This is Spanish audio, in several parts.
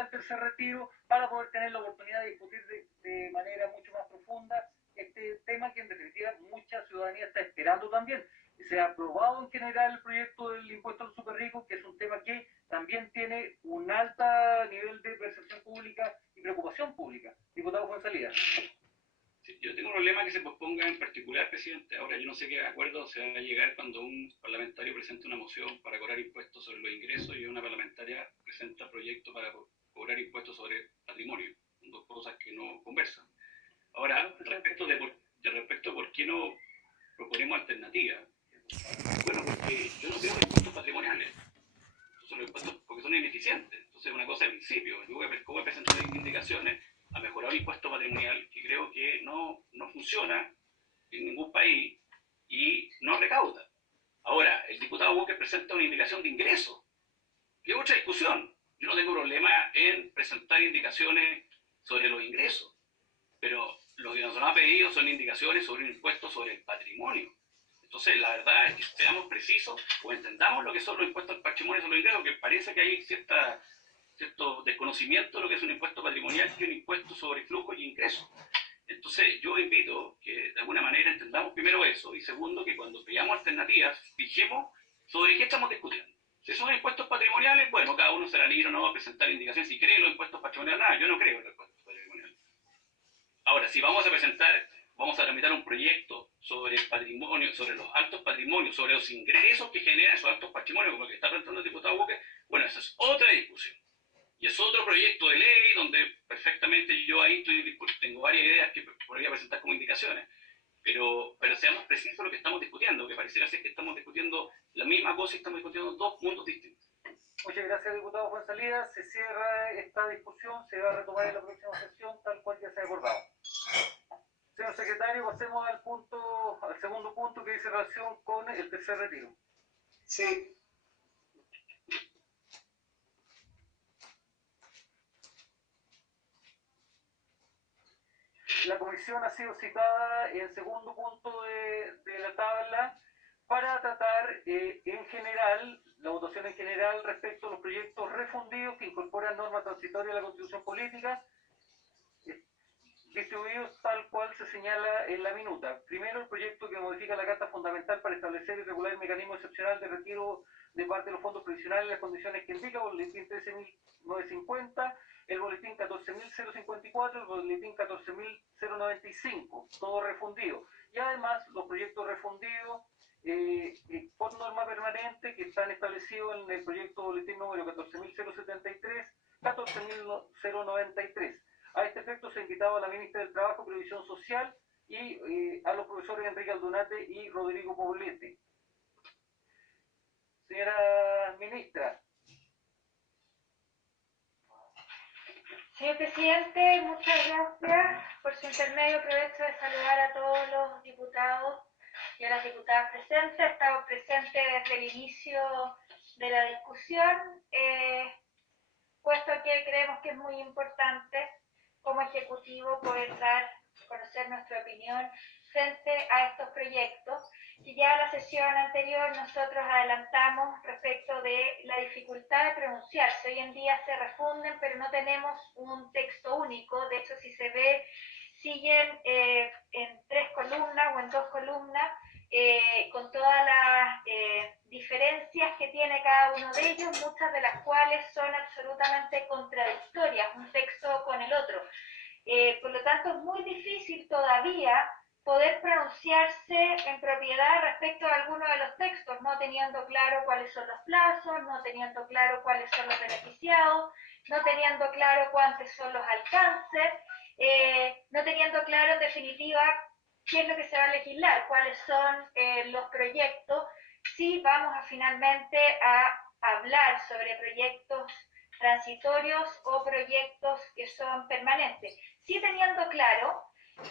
para el tercer retiro, para poder tener la oportunidad de discutir de manera mucho más profunda este tema que en definitiva mucha ciudadanía está esperando también. Se ha aprobado en general el proyecto del impuesto a los super ricos, que es un tema que también tiene un alto nivel de percepción pública y preocupación pública. Diputado Fuenzalida. Sí, yo tengo un problema que se posponga en particular, presidente. Ahora, yo no sé qué acuerdo se va a llegar cuando un parlamentario presenta una moción para cobrar impuestos sobre los ingresos y una parlamentaria presenta proyectos para cobrar impuestos sobre patrimonio. Son dos cosas que no conversan. Ahora, respecto de por qué no proponemos alternativas. Bueno, porque yo no creo en impuestos patrimoniales. Son los impuestos porque son ineficientes. Entonces, una cosa de principio. Yo voy a presentar indicaciones a mejorar un impuesto patrimonial que creo que no funciona en ningún país y no recauda. Ahora, el diputado Walker presenta una indicación de ingreso, que es otra discusión. Yo no tengo problema en presentar indicaciones sobre los ingresos, pero lo que nos han pedido son indicaciones sobre un impuesto sobre el patrimonio. Entonces, la verdad es que seamos precisos o entendamos lo que son los impuestos al patrimonio sobre los ingresos, que parece que hay cierto desconocimiento de lo que es un impuesto patrimonial y un impuesto sobre flujo y ingresos. Entonces, yo invito que de alguna manera entendamos primero eso y segundo, que cuando veamos alternativas, fijemos sobre qué estamos discutiendo. Si son impuestos patrimoniales, bueno, cada uno será libre o no va a presentar indicaciones si cree en los impuestos patrimoniales. Nada, yo no creo en los impuestos patrimoniales. Ahora, si vamos a tramitar un proyecto sobre el patrimonio, sobre los altos patrimonios, sobre los ingresos que generan esos altos patrimonios, como el que está planteando el diputado Walker, bueno, esa es otra discusión. Y es otro proyecto de ley donde perfectamente yo ahí tengo varias ideas que podría presentar como indicaciones. Pero seamos precisos en lo que estamos discutiendo, que pareciera ser que estamos discutiendo la misma cosa y estamos discutiendo dos mundos distintos. Muchas gracias, diputado Fuenzalida. Se cierra esta discusión, se va a retomar en la próxima sesión, tal cual ya se ha acordado. Señor secretario, pasemos al segundo punto que dice relación con el tercer retiro. Sí. La comisión ha sido citada en segundo punto de la tabla para tratar en general, la votación en general respecto a los proyectos refundidos que incorporan normas transitorias a la Constitución Política, distribuidos tal cual se señala en la minuta. Primero, el proyecto que modifica la Carta Fundamental para establecer y regular el mecanismo excepcional de retiro de parte de los fondos provisionales en las condiciones que indica el boletín 13.950, el boletín 14.054, el boletín 14.095, todo refundido. Y además, los proyectos refundidos por norma permanente que están establecidos en el proyecto boletín número 14.073, 14.093. A este efecto se ha invitado a la ministra del Trabajo y Previsión Social y a los profesores Enrique Aldunate y Rodrigo Poblete. Señora ministra. Señor presidente, muchas gracias. Por su intermedio aprovecho de saludar a todos los diputados y a las diputadas presentes. Estamos presentes desde el inicio de la discusión, puesto que creemos que es muy importante como Ejecutivo poder conocer nuestra opinión frente a estos proyectos, que ya en la sesión anterior nosotros adelantamos respecto de la dificultad de pronunciarse. Hoy en día se refunden, pero no tenemos un texto único. De hecho, si se ve, siguen en 3 columnas o en 2 columnas, con todas las diferencias que tiene cada uno de ellos, muchas de las cuales son absolutamente contradictorias, un texto con el otro. Por lo tanto, es muy difícil todavía poder pronunciarse en propiedad respecto a alguno de los textos, no teniendo claro cuáles son los plazos, no teniendo claro cuáles son los beneficiados, no teniendo claro cuántos son los alcances, no teniendo claro, en definitiva, qué es lo que se va a legislar, cuáles son los proyectos, si vamos a finalmente a hablar sobre proyectos transitorios o proyectos que son permanentes. Sí teniendo claro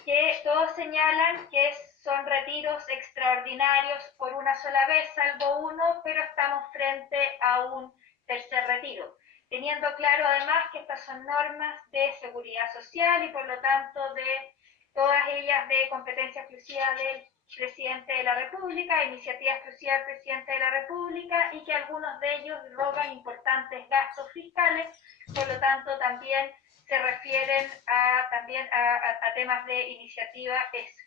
que todos señalan que son retiros extraordinarios por una sola vez, salvo uno, pero estamos frente a un tercer retiro. Teniendo claro además que estas son normas de seguridad social y por lo tanto de todas ellas de competencia exclusiva del presidente de la República, iniciativa exclusiva del presidente de la República y que algunos de ellos roban importantes gastos fiscales, por lo lo tanto también se refieren a temas de iniciativa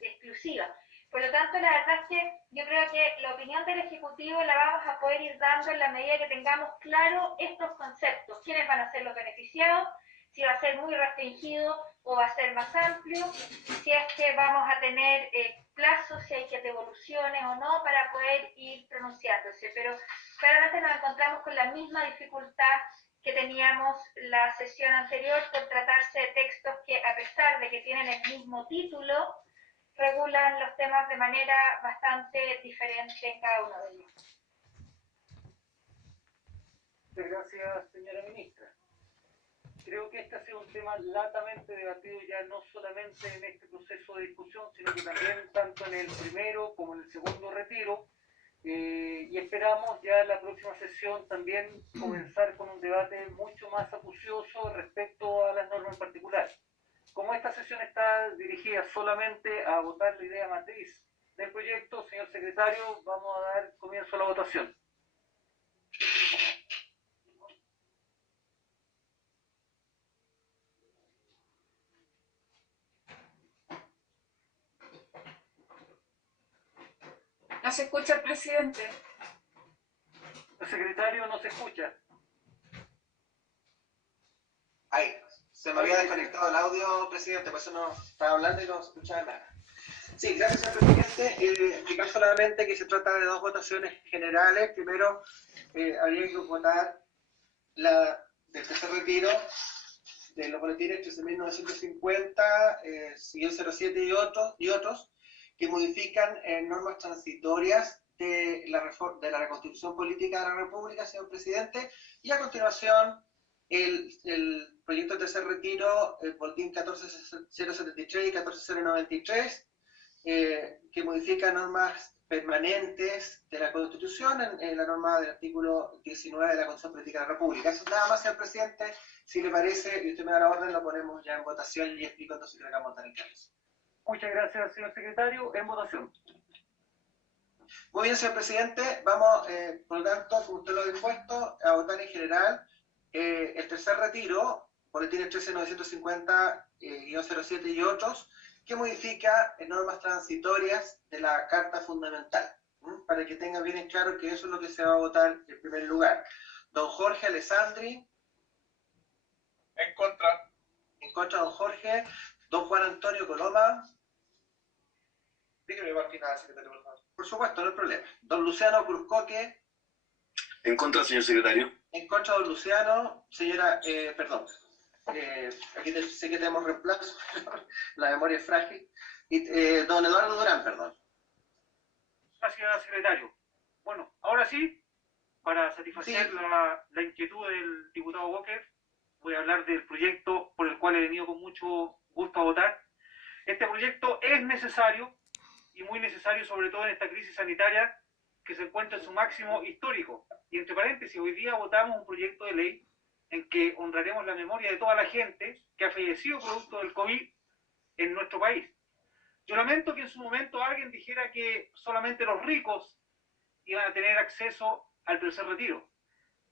exclusiva. Por lo tanto, la verdad es que yo creo que la opinión del Ejecutivo la vamos a poder ir dando en la medida que tengamos claro estos conceptos, quiénes van a ser los beneficiados, si va a ser muy restringido o va a ser más amplio, si es que vamos a tener plazos, si hay que devoluciones o no, para poder ir pronunciándose. Pero claramente nos encontramos con la misma dificultad que teníamos la sesión anterior por tratarse de textos que, a pesar de que tienen el mismo título, regulan los temas de manera bastante diferente en cada uno de ellos. Muchas gracias, señora ministra. Creo que este ha sido un tema latamente debatido ya no solamente en este proceso de discusión, sino que también tanto en el primero como en el segundo retiro, y esperamos ya en la próxima sesión también comenzar con un debate mucho más acucioso respecto a las normas en particular. Como esta sesión está dirigida solamente a votar la idea matriz del proyecto, señor secretario, vamos a dar comienzo a la votación. No se escucha el presidente. El secretario no se escucha. Ahí, se me había desconectado el audio, presidente, por eso no estaba hablando y no se escuchaba nada. Sí, gracias, señor presidente. Explicar solamente que se trata de dos votaciones generales. Primero, habría que votar la del tercer retiro de los boletines 13.950, 07 y otros, que modifican normas transitorias de la reconstitución política de la República, señor presidente, y a continuación el proyecto de tercer retiro, el boletín 14.073 y 14.093, que modifica normas permanentes de la Constitución en la norma del artículo 19 de la Constitución Política de la República. Eso nada más, señor presidente. Si le parece y usted me da la orden, lo ponemos ya en votación y explico entonces que le vamos a votar en cabeza. Muchas gracias, señor secretario. En votación. Muy bien, señor presidente. Vamos, por lo tanto, como usted lo ha dispuesto, a votar en general el tercer retiro, boletines 13.950-07 y otros, que modifica normas transitorias de la Carta Fundamental, para que tengan bien en claro que eso es lo que se va a votar en primer lugar. Don Jorge Alessandri. En contra. En contra, don Jorge. Don Juan Antonio Coloma. Dígame, Martina, secretario, por favor. Por supuesto, no hay problema. Don Luciano Cruzcoque. En contra, señor secretario. En contra, don Luciano. Señora, perdón. Aquí sé que tenemos reemplazo. La memoria es frágil. Y don Eduardo Durán, perdón. Gracias, secretario. Bueno, ahora sí, para satisfacer Sí. la inquietud del diputado Walker, voy a hablar del proyecto por el cual he venido con mucho gusto a votar. Este proyecto es necesario, y muy necesario sobre todo en esta crisis sanitaria que se encuentra en su máximo histórico. Y entre paréntesis, hoy día votamos un proyecto de ley en que honraremos la memoria de toda la gente que ha fallecido producto del COVID en nuestro país. Yo lamento que en su momento alguien dijera que solamente los ricos iban a tener acceso al tercer retiro.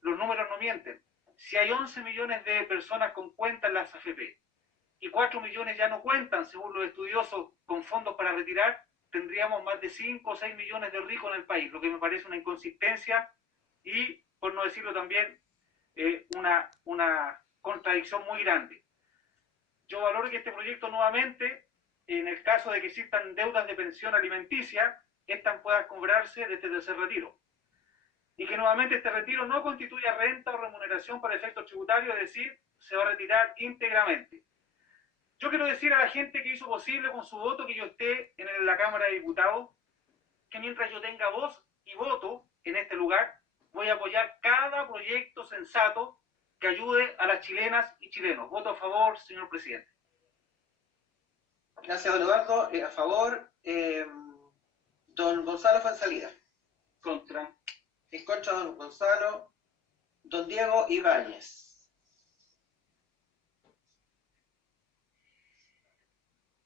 Los números no mienten. Si hay 11 millones de personas con cuenta en las AFP y 4 millones ya no cuentan, según los estudiosos, con fondos para retirar, tendríamos más de 5 o 6 millones de ricos en el país, lo que me parece una inconsistencia y, por no decirlo también, una contradicción muy grande. Yo valoro que este proyecto nuevamente, en el caso de que existan deudas de pensión alimenticia, estas puedan cobrarse desde el tercer retiro. Y que nuevamente este retiro no constituya renta o remuneración para efectos tributarios, es decir, se va a retirar íntegramente. Yo quiero decir a la gente que hizo posible con su voto que yo esté en la Cámara de Diputados, que mientras yo tenga voz y voto en este lugar, voy a apoyar cada proyecto sensato que ayude a las chilenas y chilenos. Voto a favor, señor presidente. Gracias, don Eduardo. A favor, don Gonzalo Fuenzalida. Contra. En contra, don Gonzalo. Don Diego Ibáñez.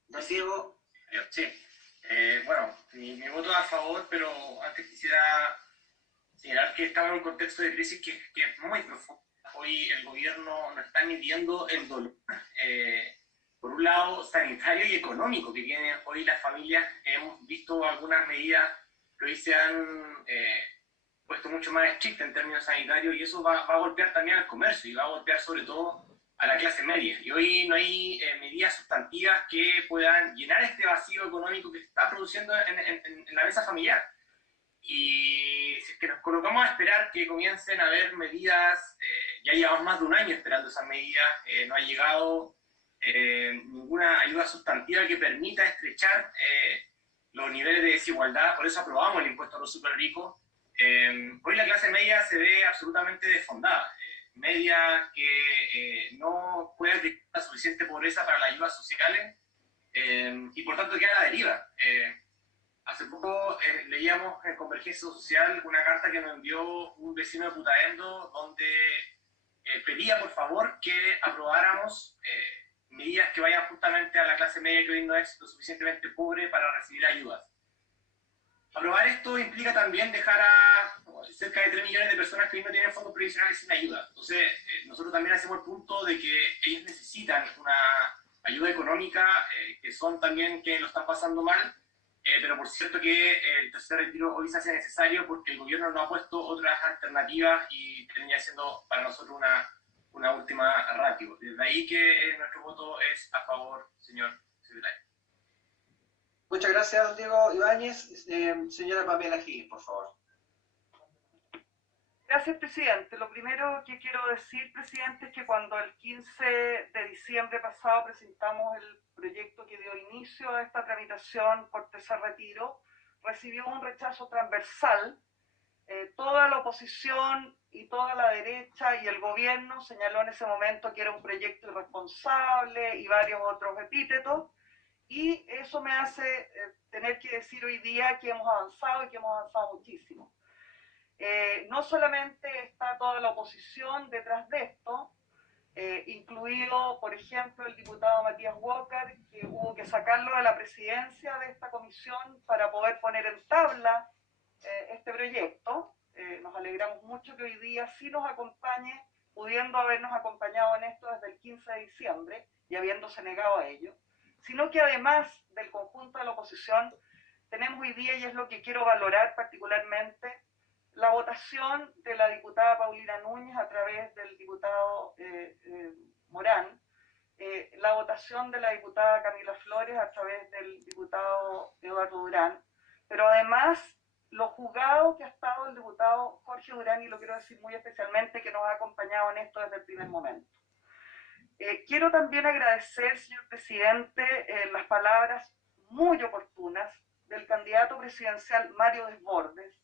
Don Diego. Sí. Bueno, mi voto es a favor, pero antes quisiera señalar que estamos en un contexto de crisis que es muy profundo. hoy el gobierno nos está midiendo el dolor, por un lado sanitario y económico que tienen hoy las familias. Hemos visto algunas medidas que hoy se han puesto mucho más estrictas en términos sanitarios, y eso va a golpear también al comercio y va a golpear sobre todo a la clase media. Y hoy no hay medidas sustantivas que puedan llenar este vacío económico que se está produciendo en la mesa familiar. Y si es que nos colocamos a esperar que comiencen a haber medidas, ya llevamos más de un año esperando esas medidas, no ha llegado ninguna ayuda sustantiva que permita estrechar los niveles de desigualdad. Por eso aprobamos el impuesto a los súper ricos. Hoy la clase media se ve absolutamente desfondada, media que no puede aplicar la suficiente pobreza para las ayudas sociales, y por tanto queda a la deriva. Hace poco leíamos en Convergencia Social una carta que nos envió un vecino de Putaendo, donde pedía por favor que aprobáramos medidas que vayan justamente a la clase media que hoy no es lo suficientemente pobre para recibir ayudas. Aprobar esto implica también dejar a cerca de 3 millones de personas que hoy no tienen fondos previsionales sin ayuda. Entonces, nosotros también hacemos el punto de que ellos necesitan una ayuda económica, que son también quienes lo están pasando mal, pero por cierto que el tercer retiro hoy se hace necesario porque el gobierno no ha puesto otras alternativas y termina siendo para nosotros una última ratio. Desde ahí que nuestro voto es a favor, señor secretario. Muchas gracias, don Diego Ibáñez. Señora Pamela Higgins, por favor. Gracias, presidente. Lo primero que quiero decir, presidente, es que cuando el 15 de diciembre pasado presentamos el proyecto que dio inicio a esta tramitación por tercer retiro, recibió un rechazo transversal. Toda la oposición y toda la derecha y el gobierno señaló en ese momento que era un proyecto irresponsable y varios otros epítetos, y eso me hace tener que decir hoy día que hemos avanzado y que hemos avanzado muchísimo. No solamente está toda la oposición detrás de esto, incluido, por ejemplo, el diputado Matías Walker, que hubo que sacarlo de la presidencia de esta comisión para poder poner en tabla este proyecto. Nos alegramos mucho que hoy día sí nos acompañe, pudiendo habernos acompañado en esto desde el 15 de diciembre y habiéndose negado a ello, sino que además del conjunto de la oposición, tenemos hoy día, y es lo que quiero valorar particularmente, la votación de la diputada Paulina Núñez a través del diputado Morán, la votación de la diputada Camila Flores a través del diputado Eduardo Durán, pero además lo jugado que ha estado el diputado Jorge Durán, y lo quiero decir muy especialmente, que nos ha acompañado en esto desde el primer momento. Quiero también agradecer, señor presidente, las palabras muy oportunas del candidato presidencial Mario Desbordes,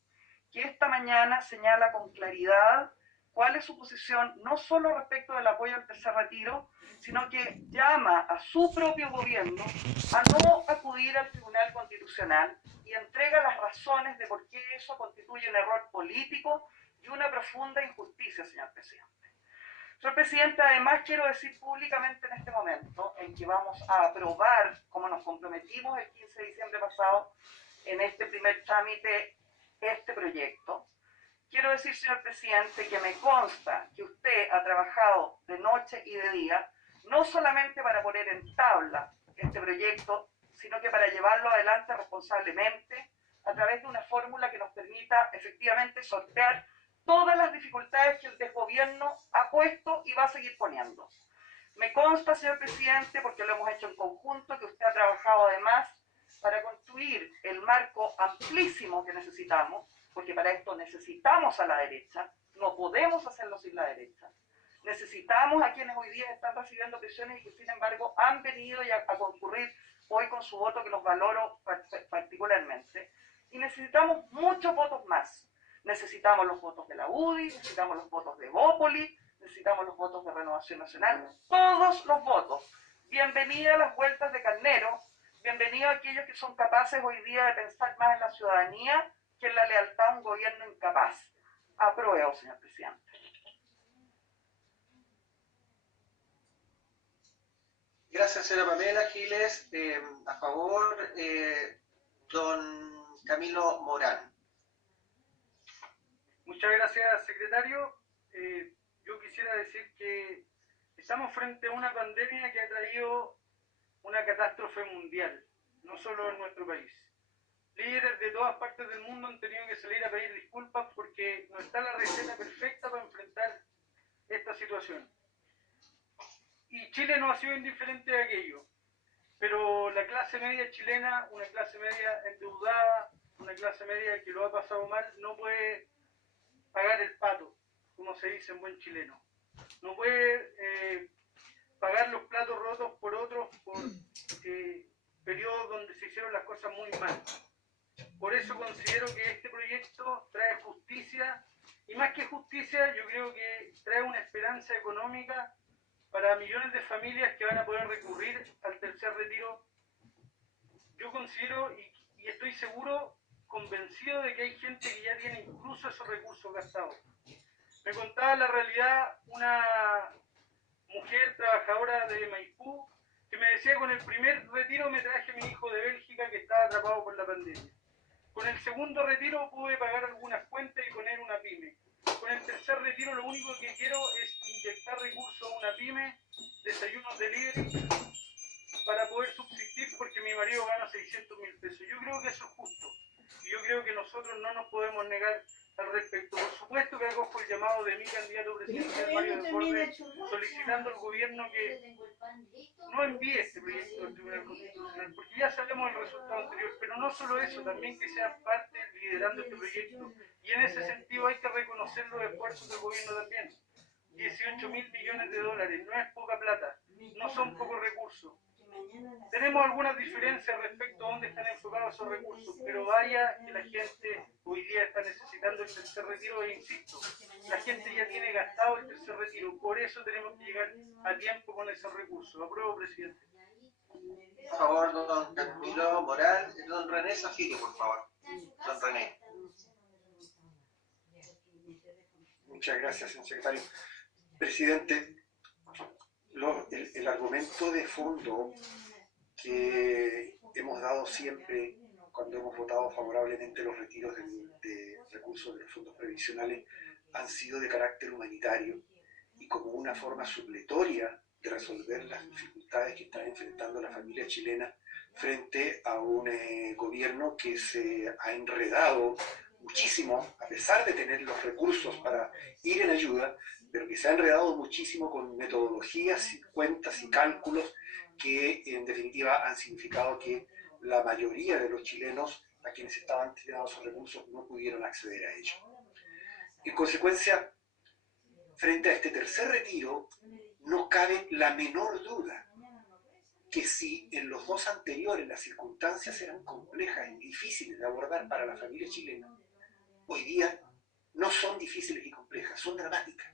que esta mañana señala con claridad cuál es su posición, no solo respecto del apoyo al tercer retiro, sino que llama a su propio gobierno a no acudir al Tribunal Constitucional y entrega las razones de por qué eso constituye un error político y una profunda injusticia, señor presidente. Señor presidente, además quiero decir públicamente en este momento en que vamos a aprobar, como nos comprometimos el 15 de diciembre pasado, en este primer trámite, este proyecto. Quiero decir, señor presidente, que me consta que usted ha trabajado de noche y de día, no solamente para poner en tabla este proyecto, sino que para llevarlo adelante responsablemente a través de una fórmula que nos permita efectivamente sortear todas las dificultades que el desgobierno ha puesto y va a seguir poniendo. Me consta, señor presidente, porque lo hemos hecho en conjunto, que usted ha trabajado además para construir el marco amplísimo que necesitamos, porque para esto necesitamos a la derecha, no podemos hacerlo sin la derecha. Necesitamos a quienes hoy día están recibiendo presiones y que sin embargo han venido a concurrir hoy con su voto, que los valoro particularmente. Y necesitamos muchos votos más. Necesitamos los votos de la UDI, necesitamos los votos de Bópoli, necesitamos los votos de Renovación Nacional, todos los votos. Bienvenida a las vueltas de Carnero, bienvenido a aquellos que son capaces hoy día de pensar más en la ciudadanía que en la lealtad a un gobierno incapaz. Apruebo, señor presidente. Gracias, señora Pamela Giles. A favor, don Camilo Morán. Muchas gracias, secretario. yo quisiera decir que estamos frente a una pandemia que ha traído una catástrofe mundial, no solo en nuestro país. Líderes de todas partes del mundo han tenido que salir a pedir disculpas porque no está la receta perfecta para enfrentar esta situación. Y Chile no ha sido indiferente a aquello, pero la clase media chilena, una clase media endeudada, una clase media que lo ha pasado mal, no puede pagar el pato, como se dice en buen chileno. No puede pagar los platos rotos por otros, por periodos donde se hicieron las cosas muy mal. Por eso considero que este proyecto trae justicia, y más que justicia, yo creo que trae una esperanza económica para millones de familias que van a poder recurrir al tercer retiro. Yo considero y estoy seguro, convencido de que hay gente que ya tiene incluso esos recursos gastados. Me contaba la realidad una mujer trabajadora de Maipú que me decía: con el primer retiro me traje a mi hijo de Bélgica que estaba atrapado por la pandemia. Con el segundo retiro pude pagar algunas cuentas y poner una pyme. Con el tercer retiro lo único que quiero es inyectar recursos a una pyme, desayunos delivery, para poder subsistir porque mi marido gana 600.000 pesos. Yo creo que eso es justo. Y yo creo que nosotros no nos podemos negar al respecto. Por supuesto que acojo el llamado de mi candidato presidencial, Mario Desbordes, solicitando al gobierno que no envíe este proyecto al Tribunal Constitucional, porque ya sabemos el resultado anterior, pero no solo eso, también que sea parte liderando este proyecto. Y en ese sentido hay que reconocer los esfuerzos del gobierno también. 18.000 millones de dólares, no es poca plata, no son pocos recursos. Tenemos algunas diferencias respecto a dónde están enfocados esos recursos, pero vaya que la gente hoy día está necesitando el tercer retiro, e insisto, la gente ya tiene gastado el tercer retiro, por eso tenemos que llegar a tiempo con esos recursos. Apruebo, presidente. Por favor, don Camilo Moral, don René Zafiro, por favor. Don René. Muchas gracias, señor secretario. Presidente, el argumento de fondo que hemos dado siempre cuando hemos votado favorablemente los retiros de recursos de los fondos previsionales han sido de carácter humanitario y como una forma supletoria de resolver las dificultades que están enfrentando la familia chilena frente a un gobierno que se ha enredado muchísimo, a pesar de tener los recursos para ir en ayuda, pero que se ha enredado muchísimo con metodologías, y cuentas y cálculos que en definitiva han significado que la mayoría de los chilenos a quienes estaban destinados esos recursos no pudieron acceder a ellos. En consecuencia, frente a este tercer retiro, no cabe la menor duda que si en los dos anteriores las circunstancias eran complejas y difíciles de abordar para la familia chilena, hoy día no son difíciles y complejas, son dramáticas.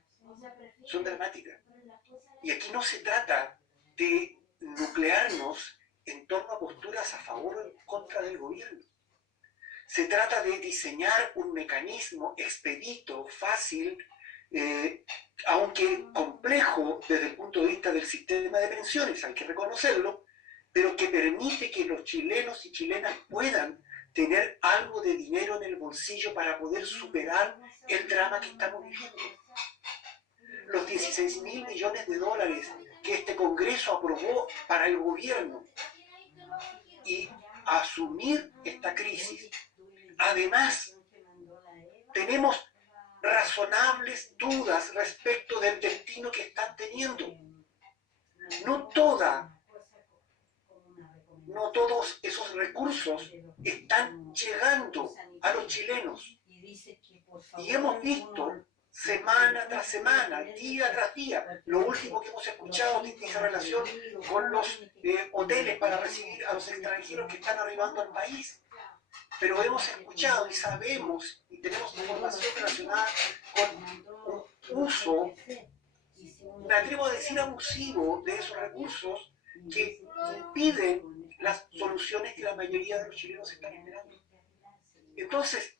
Son dramáticas. Y aquí no se trata de nuclearnos en torno a posturas a favor o en contra del gobierno. Se trata de diseñar un mecanismo expedito, fácil, aunque complejo desde el punto de vista del sistema de pensiones, hay que reconocerlo, pero que permite que los chilenos y chilenas puedan tener algo de dinero en el bolsillo para poder superar el drama que estamos viviendo. Los 16.000 millones de dólares que este Congreso aprobó para el gobierno y asumir esta crisis. Además, tenemos razonables dudas respecto del destino que están teniendo. No todos esos recursos están llegando a los chilenos. Y hemos visto semana tras semana, día tras día, lo último que hemos escuchado tiene relación con los hoteles para recibir a los extranjeros que están arribando al país. Pero hemos escuchado y sabemos y tenemos información relacionada con un uso, me atrevo a decir abusivo, de esos recursos que impiden las soluciones que la mayoría de los chilenos están esperando. Entonces,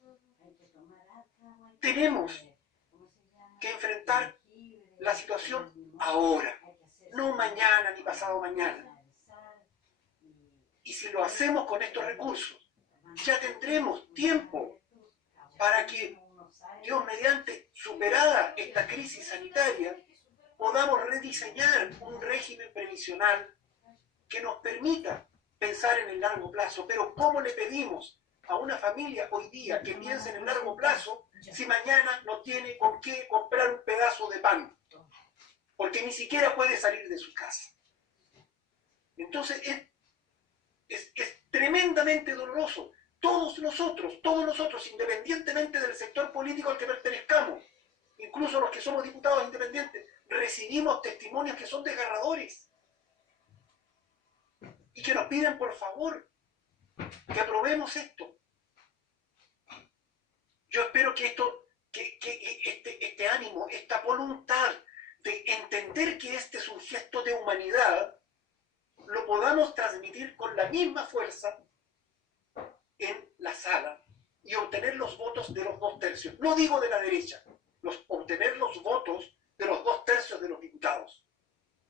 tenemos que enfrentar la situación ahora, no mañana ni pasado mañana. Y si lo hacemos con estos recursos, ya tendremos tiempo para que Dios mediante, superada esta crisis sanitaria, podamos rediseñar un régimen previsional que nos permita pensar en el largo plazo. Pero ¿cómo le pedimos a una familia hoy día que piense en el largo plazo si mañana no tiene con qué comprar un pedazo de pan? Porque ni siquiera puede salir de su casa. Entonces es tremendamente doloroso. Todos nosotros, independientemente del sector político al que pertenezcamos, incluso los que somos diputados independientes, recibimos testimonios que son desgarradores y que nos piden por favor que aprobemos esto. Yo espero que este ánimo, esta voluntad de entender que este es un gesto de humanidad, lo podamos transmitir con la misma fuerza en la sala y obtener los votos de los 2/3. No digo de la derecha, obtener los votos de los 2/3 de los diputados.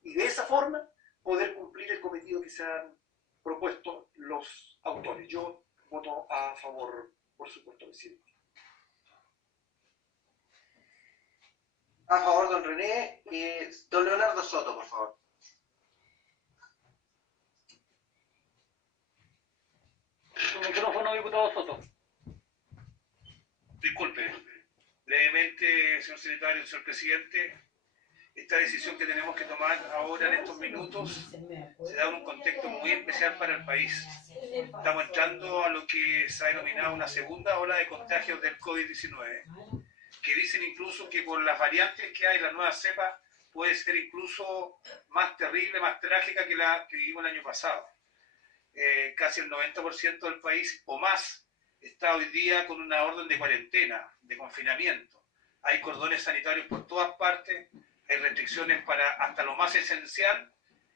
Y de esa forma poder cumplir el cometido que se han propuesto los autores. Yo voto a favor, por supuesto, presidente. A favor, don René. Don Leonardo Soto, por favor. Su micrófono, diputado Soto. Disculpe, brevemente, señor secretario, señor presidente, esta decisión que tenemos que tomar ahora en estos minutos se da en un contexto muy especial para el país. Estamos entrando a lo que se ha denominado una segunda ola de contagios del COVID-19, que dicen incluso que por las variantes que hay, la nueva cepa puede ser incluso más terrible, más trágica que la que vivimos el año pasado. Casi el 90% del país o más está hoy día con una orden de cuarentena, de confinamiento. Hay cordones sanitarios por todas partes, hay restricciones para hasta lo más esencial,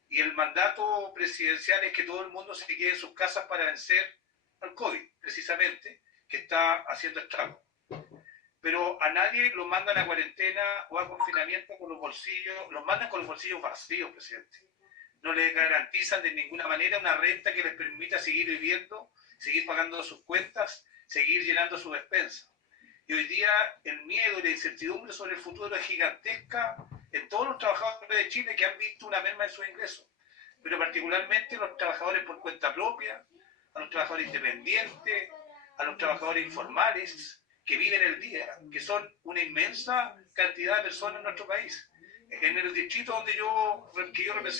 y el mandato presidencial es que todo el mundo se quede en sus casas para vencer al COVID, precisamente, que está haciendo estragos. Pero a nadie lo mandan a cuarentena o a confinamiento con los bolsillos, los mandan con los bolsillos vacíos, presidente. No les garantizan de ninguna manera una renta que les permita seguir viviendo, seguir pagando sus cuentas, seguir llenando su despensa. Y hoy día el miedo y la incertidumbre sobre el futuro es gigantesca en todos los trabajadores de Chile que han visto una merma en sus ingresos, pero particularmente los trabajadores por cuenta propia, a los trabajadores independientes, a los trabajadores informales que viven el día, que son una inmensa cantidad de personas en nuestro país. En el distrito que yo represento,